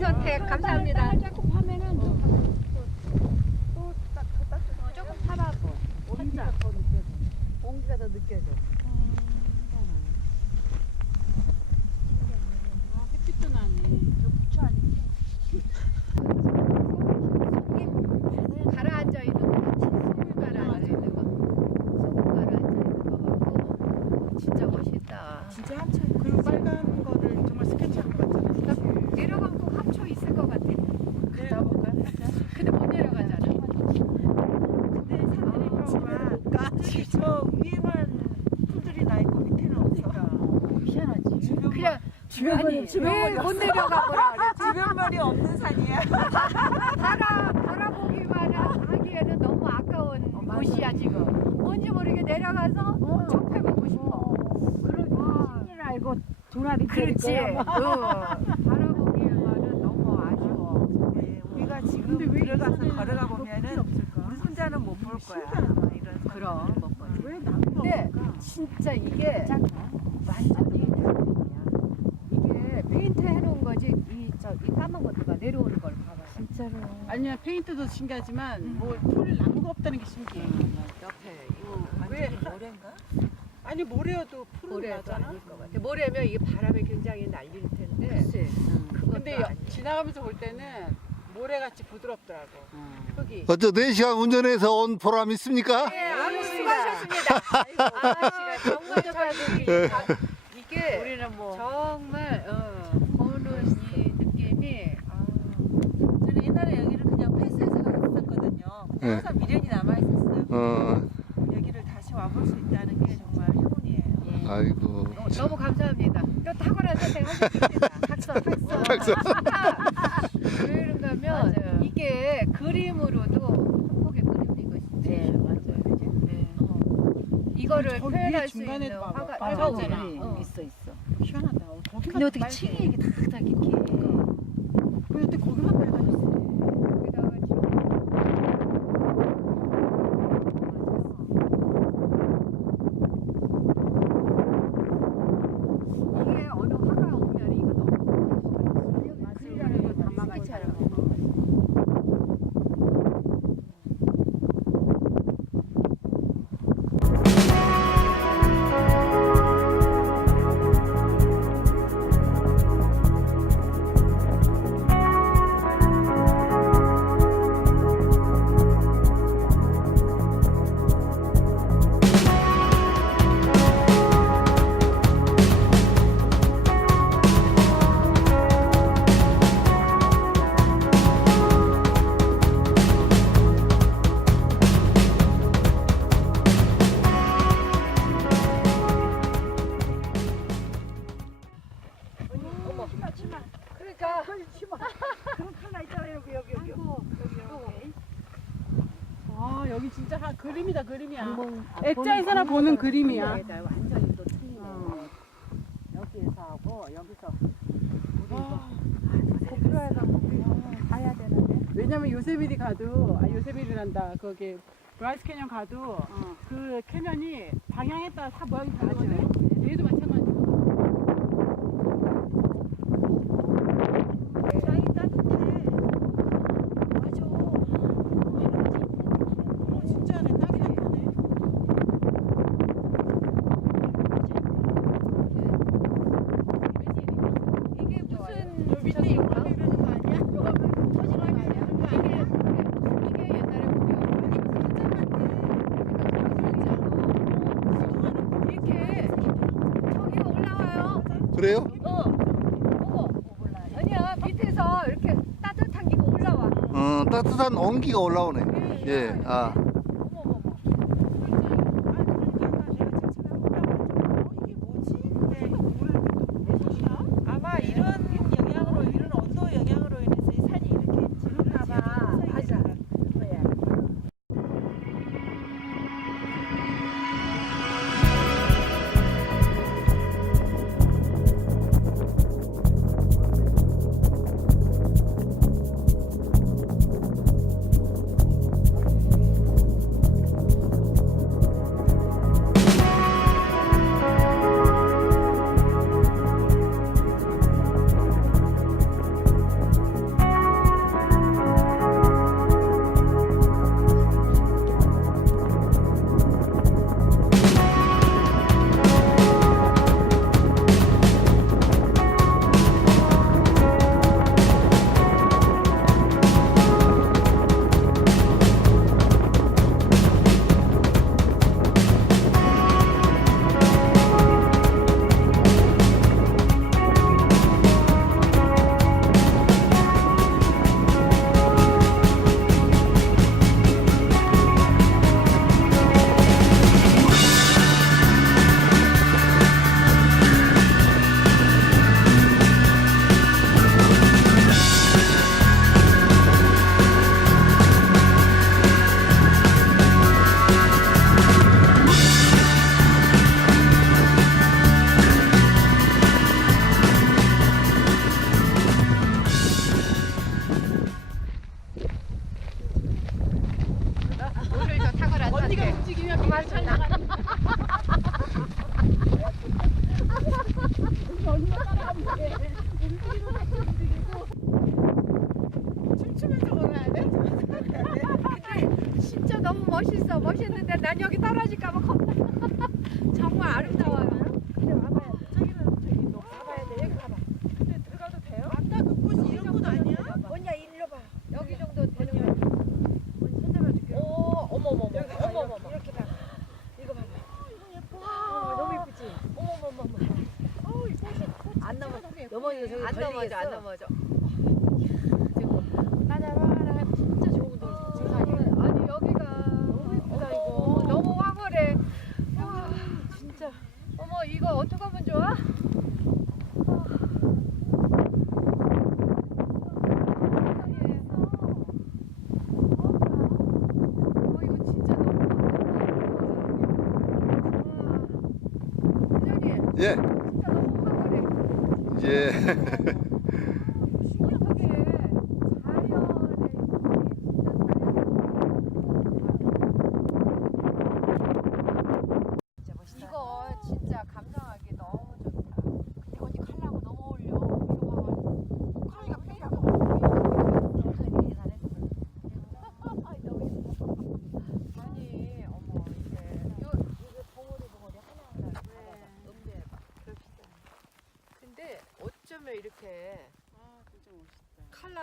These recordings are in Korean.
네, 감사합니다. 조금 하면은 어, 조금 타봐고. 온기가 더 느껴져. 온기가 더 느껴져. 아, 햇빛도 나네. 저 부처 아니지? 속이 가라앉아 있는 거 같이 소금 가라앉아 있는 거. 소금 가라앉아 있는 거 같고 진짜 멋있다. 진짜 합쳐. 그리고 빨간 거를 정말 스케치한 것 같잖아요. 내려가면 꼭 합초 있을 것 같아. 갔다 볼까? 근데 못 내려가잖아. 근데 산들이 봐봐. 저 위에만 풀들이 나 있고 밑에는 없어. 희한하지. 주변 그냥 주변 주변 왜못 내려가 보라 그래. 주변말이 없는 산이야. 바라 바라보기만 하기에는 너무 아까운 어. 곳이야 지금. 뭔지 모르게 내려가서 어. 접해보고 싶어. 그런 신을 알고 조나리 그렇지. 어. 바라보기에만은 너무 아쉬워. 네, 우리가 지금 들어가서 걸어가 보면은? 우리 손자는 못 볼 거야. 이런 산. 그럼 못 보지. 왜 나무가 근데? 진짜 이게 완전히 이게 페인트 해놓은 거지 이 저이 까만 것들가 내려오는 걸 봐봐. 진짜로. 아니야 페인트도 신기하지만 뭐풀 나무가 없다는 게 신기해. 옆에 이거 왜 모래인가? 아니 모래여도 풀은 모래도 나잖아. 아닐 것 같아. 모래면 이게 바람에 굉장히 날릴 텐데. 글쎄. 그것도 근데 여- 아니야. 지나가면서 볼 때는 모래같이 부드럽더라고. 흙이. 어쩌 4시간 운전해서 온 보람 있습니까? 네, 아유 수고하셨습니다. 아, 시간 정말 축하드립니다. 이게 우리는 뭐 정말 어, 보는 이 느낌이 아, 저는 옛날에 여기를 그냥 패스해서 갔었거든요. 근데 네. 항상 미련이 남아 있었어요. 어, 여기를 다시 와볼 수 있다는 게 정말 행운이에요. 아이고. 어, 너무 감사합니다. 또 탁월한 선택하셨습니다. 박수, 박수. 박수. 왜 맞아요. 이게 그림으로도 한 폭의 그림도 이것인데 네, 맞아요. 네. 이거를 저 위에 표현할 수 중간에 있는 봐봐. 화가. 저거는, 어. 있어 있어. 희한하다. 어, 거기가 근데 어떻게. 층이 이렇게 다 그러니까 그런 칼라 있잖아요. 여기 여기 여기. 아 여기 진짜 한 그림이다 그림이야. 한번 액자에서나 보는 그림이야. 완전히 또 틀리네. 어. 여기에서 하고 여기서 아, 고프로에가 가야 되는데. 왜냐면 요세미리 가도 아 요세미리란다 거기 브라이스 캐년 가도 그 캐년이 방향에 따라 다 모양이 다르거든. 얘도 마찬가지고. 땅이 따뜻해. 맞아. 어, 진짜네. 땅이 따뜻하네. 이게 무슨 저 밑에 저기 이거 이러는 거 아니야? 요가 터지는 거 아니야? 이게 이게 옛날에 보면 이렇게 저기가 올라와요. 그래요? 어. 어머. 아니야 밑에서 이렇게 따뜻한 기가 올라와. 어, 따뜻한 온기가 올라오네. 예, 아. 넘어져 저기 안 넘어져 걸리겠어. 안 넘어져. 맞아 맞아. 진짜 좋은 동 아니, 아니 여기가 너무 예쁘다, 이거 너무 황홀해. 와 진짜. 어머 이거 어떻게 하면 좋아? 어, 이거 진짜 너무 회장님 예. Yeah.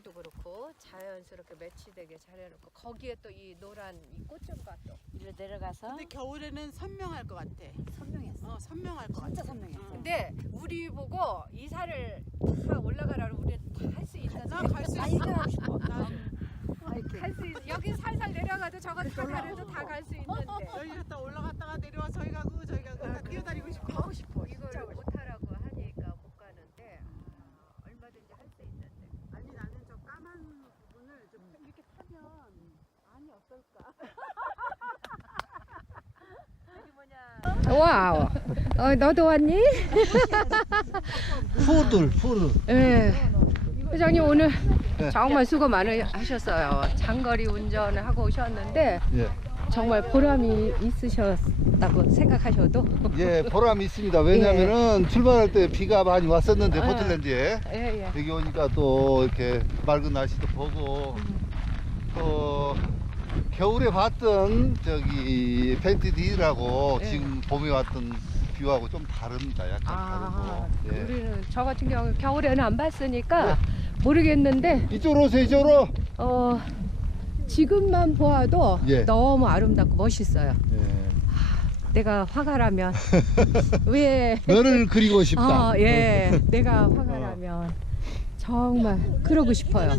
칼라도 그렇고 자연스럽게 매치되게 잘 해놓고 거기에 또 이 노란 이 꽃점과 또 이리로 내려가서 근데 겨울에는 선명할 것 같아. 선명했어. 어 선명할 것 진짜 같아. 선명했어. 어. 근데 우리 보고 이 산을 다 올라가라고 우리 다할 수 있다 나갈수 아 있어. 이거 하고 싶어. 나 할수 있어 여기 살살 내려가도 저거 다 가려도 다 갈 수 있는데 여기 갔다 올라갔다가 내려와 저기 가고 저기 가고 다 뛰어다니고 싶어. 하고 싶어 이걸 못하라고 하니까 못 가는데 아, 얼마든지 할 수 있는데 아니 나는 저 까만 부분을 좀 이렇게 타면 아니 어떨까? 와우 어, 너도 왔니? 푸들 푸들. 예. 회장님 오늘 네. 정말 수고 많으셨어요. 장거리 운전을 하고 오셨는데 예. 정말 보람이 있으셨다고 생각하셔도 예, 보람이 있습니다. 왜냐면은 출발할 때 비가 많이 왔었는데 아. 포틀랜드에 예, 예. 여기 오니까 또 이렇게 맑은 날씨도 보고 또 겨울에 봤던 저기 펜티디라고 예. 지금 봄에 왔던 뷰하고 좀 다릅니다. 약간 아, 다르고. 예. 우리는 저 같은 경우 겨울에는 안 봤으니까 모르겠는데 이쪽으로 오세요, 이쪽으로. 어 지금만 보아도 예. 너무 아름답고 멋있어요. 예. 내가 화가 나면 왜 너를 그리고 싶다. 아, 예. 내가 화가 어. 나면 정말 그러고 싶어요.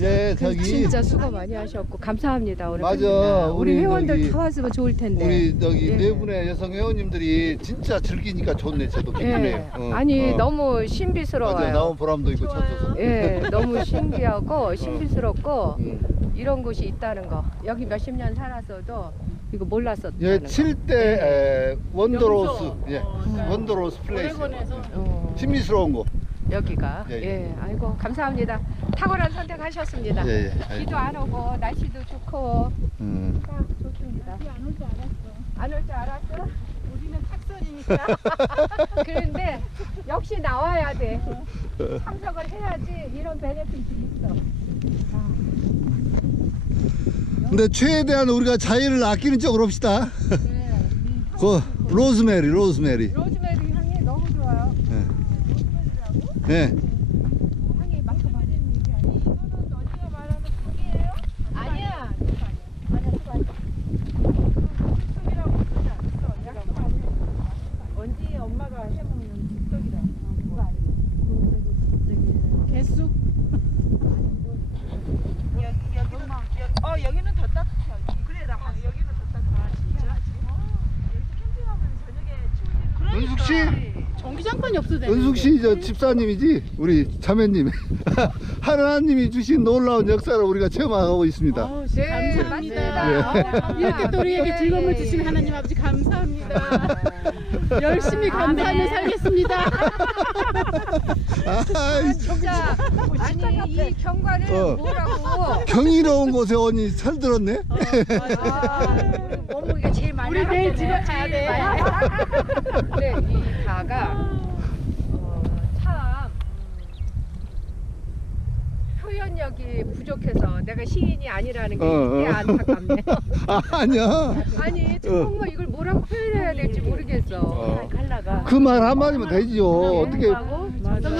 예, 저기 진짜 수고 많이 하셨고 감사합니다. 오늘 맞아. 팬분들. 우리, 우리 회원들 저기 다 왔으면 좋을 텐데. 우리 저기 예. 네 분의 여성 회원님들이 진짜 즐기니까 좋네. 저도 기쁘네요. 예. 어, 아니 어. 너무 신비스러워요. 맞아, 나온 보람도 있고 쳐줘서. 예, 너무 신기하고 신비스럽고 음. 이런 곳이 있다는 거. 여기 몇십 년 살았어도 이거 몰랐었다는 예, 거. 7대 예. 원더로스, 예, 어, 그러니까 원더로스 플레이스. 오레곤에서 어, 신비스러운 곳. 여기가 예, 예, 예. 아이고 감사합니다. 탁월한 선택하셨습니다. 예, 예. 비도 안 오고 날씨도 좋고 음. 딱 좋습니다. 안 올 줄 알았어. 안 올 줄 알았어? 우리는 탁선이니까 그런데 역시 나와야 돼. 참석을 해야지 이런 베네핏이 있어. 근데 최대한 우리가 자연을 아끼는 쪽으로 합시다. 그 로즈메리, 로즈메리. 로즈메리 향이 너무 좋아요. 언니 엄마가 해먹는 즉석이라. 그거 아니에요. 개쑥 여기 여기는 여, 어 여기는 더 따뜻해. 언니. 그래 나 봤어. 여기는 더 따뜻해. 진짜? 여기 캠핑하면 저녁에 추울 일은 은숙 씨, 전기장판이 없어도 은숙 씨 저 집사님이지, 우리 자매님. 하나님이 주신 놀라운 역사를 우리가 체험하고 있습니다. 아우, 네, 감사합니다. 아우, 이렇게 또 우리에게 예, 즐거움을 예, 주신 예. 하나님 아버지 감사합니다. 열심히 감사하며. 살겠습니다. 아, 진짜 아니 이 경관을 어. 뭐라고? 경이로운 곳에 오니 살들었네. 아, 몸무게가 제일 많이 우리 내일 집에 나갔네. 가야 돼. 근데 이 가가 어, 참 부족해서 내가 시인이 아니라는 게 어, 어. 꽤 안타깝네. 아, 아니야. 아니 정말 이걸 뭐라고 표현해야 될지 모르겠어. 어. 갈라가. 그 말 한마디면 되지요. 어떻게.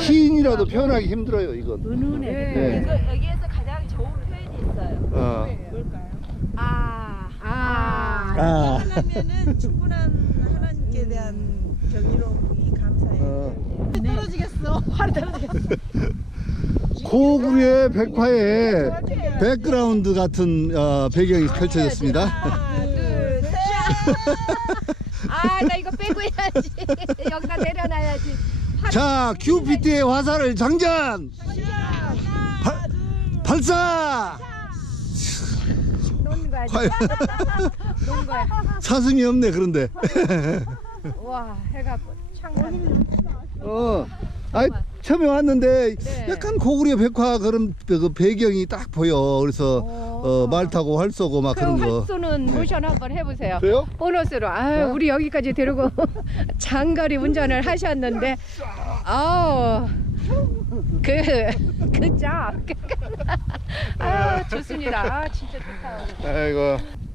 시인이라도 표현하기 힘들어요, 이건. 은은해. 네. 이거 여기에서 가장 좋은 표현이 있어요. 어. 아, 아. 아. 하나면은 충분한 하나님께 대한 경이로움이 감사해요. 어. 떨어지겠어. 팔이 떨어지겠어. 고구려의 백화에 백그라운드 같은 어, 배경이 펼쳐졌습니다. 하나, 둘, 셋. 아, 나 이거 빼고 해야지. 여기다 내려놔야지. 자, 큐피트의 화살을 장전! 발, 발사! 거야. 과연 거야. 사슴이 없네, 그런데. 와, 해가 창난. 어. 아이, 처음에 왔는데 네. 약간 고구려 백화 그런 그 배경이 딱 보여. 그래서 어, 말 타고 활 쏘고 막 그런 그 거. 활쏘는 모션 한번 해보세요. 그래요? 보너스로. 아, 우리 여기까지 데리고 장거리 운전을 하셨는데, 아우, 그, 그 짝. 아, 좋습니다. 아, 진짜 좋다. 아이고.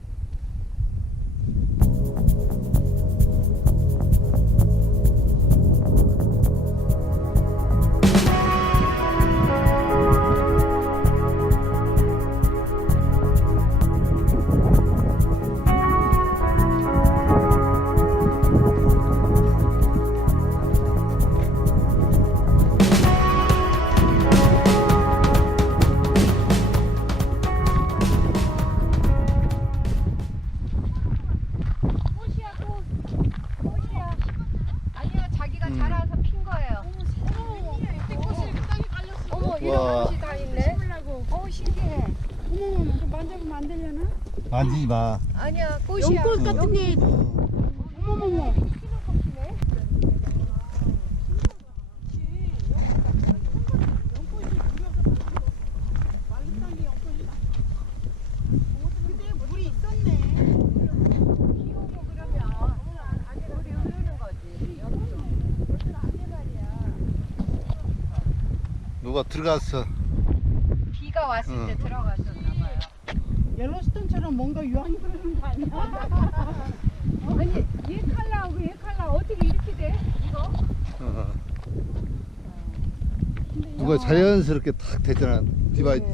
만지지 마. 아니야, 꽃이야. 연꽃 같은 게. 어머머머. 누가 들어갔어. 비가 왔을 때 응. 들어갔었나 봐요. 옐로스톤처럼 뭔가 유황이 흐르는 거 아니야? 아니, 얘 칼라하고 얘 칼라 어떻게 이렇게 돼? 이거? 어. 누가 자연스럽게 탁 됐잖아. 디바이드.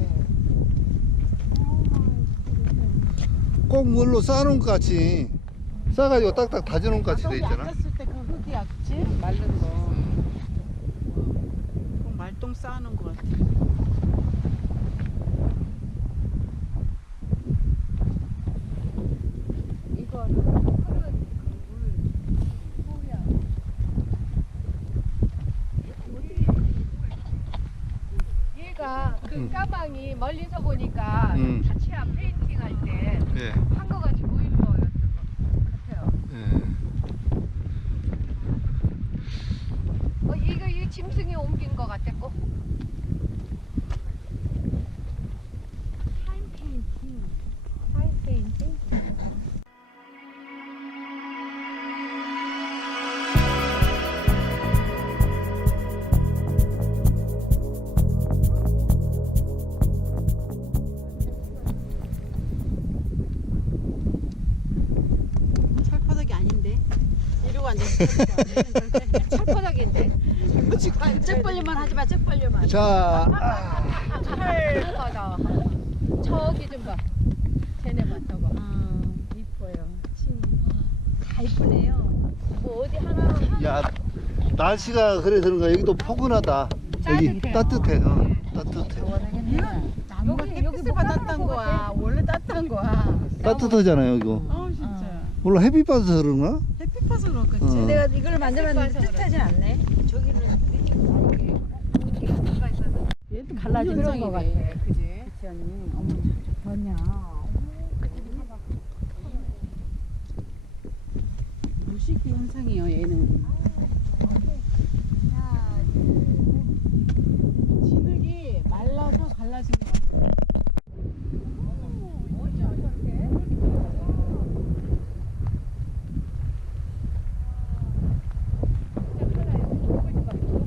꼭 물로 쌓아놓은 것 같이 싸가지고 딱딱 다져놓은 것 같이 돼 있잖아. 약했을 때 그 흙이 약지? 마른 거. 그 말똥 쌓아놓은 거 같아. 이거는 흐른 그물 소야. 까망이 멀리서 보니까 음. 타치아 페인팅 할 때 예. 철퍼덕인데. 쩍 벌려만 하지 마. 쩍 벌려만. 자, 철퍼덕. 저기 좀 봐. 쟤네 봐, 저거. 아, 이뻐요. 다 이쁘네요. 뭐 어디 하나 야, 날씨가 그래서 그런가 여기도 포근하다. 여기 따뜻해요. 따뜻해. 어, 따뜻해. 나무가 여기- 여기 햇빛을 뭐 받았던 거야. 원래 따뜻한 거야. 따뜻하잖아요, 이거. 몰라 햇빛 받아서 그런가? 햇빛 봐서 그렇겠지. 어. 내가 이걸 만져봤는데 햇빛 뜻하진 않네. 저기는 얘도 갈라진 그런 거 같아. 그지? 그치 언니. 어머 좋냐. 무식이 현상이요. 얘는. 진흙이 말라서 갈라진 거 같아.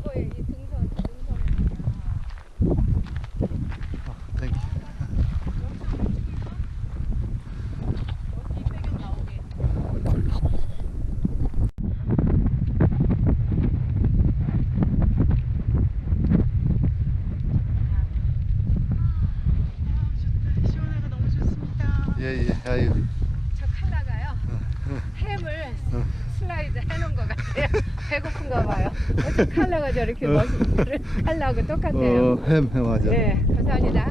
저거에 이 등선 등선에 땡큐. 예, 예. 아유. 저 칼라가요. 햄을 슬라이드 해놓은 것 같아요. 배고픈가 봐요. 저 칼라가 저렇게 멋있는 칼라하고 똑같아요. 어, 햄, 햄, 맞아. 네, 감사합니다.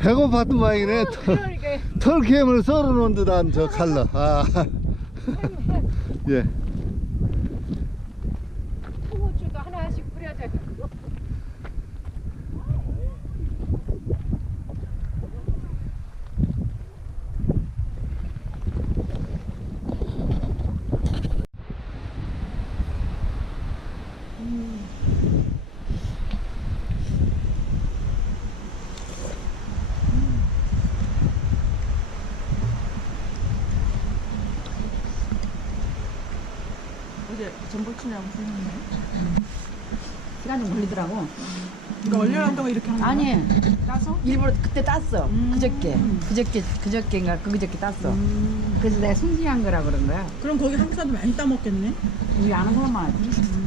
배고팠던 모양이네. 털, 그러니까 털캠을 썰어 놓은 듯한 저 칼라. 아. 예추도 하나씩 뿌려져 있고. 어제 전복치냐고 생각나. 시간이 걸리더라고. 그러니까 얼려놨던 거 이렇게 하는 거야? 아니, 따서? 일부러 그때 땄어. 그저께. 그저께, 그저께인가 그저께 땄어. 그래서 내가 승진한 거라 그런 거야. 그럼 거기 한국 사람들 많이 따먹겠네? 우리 아는 사람만 하지.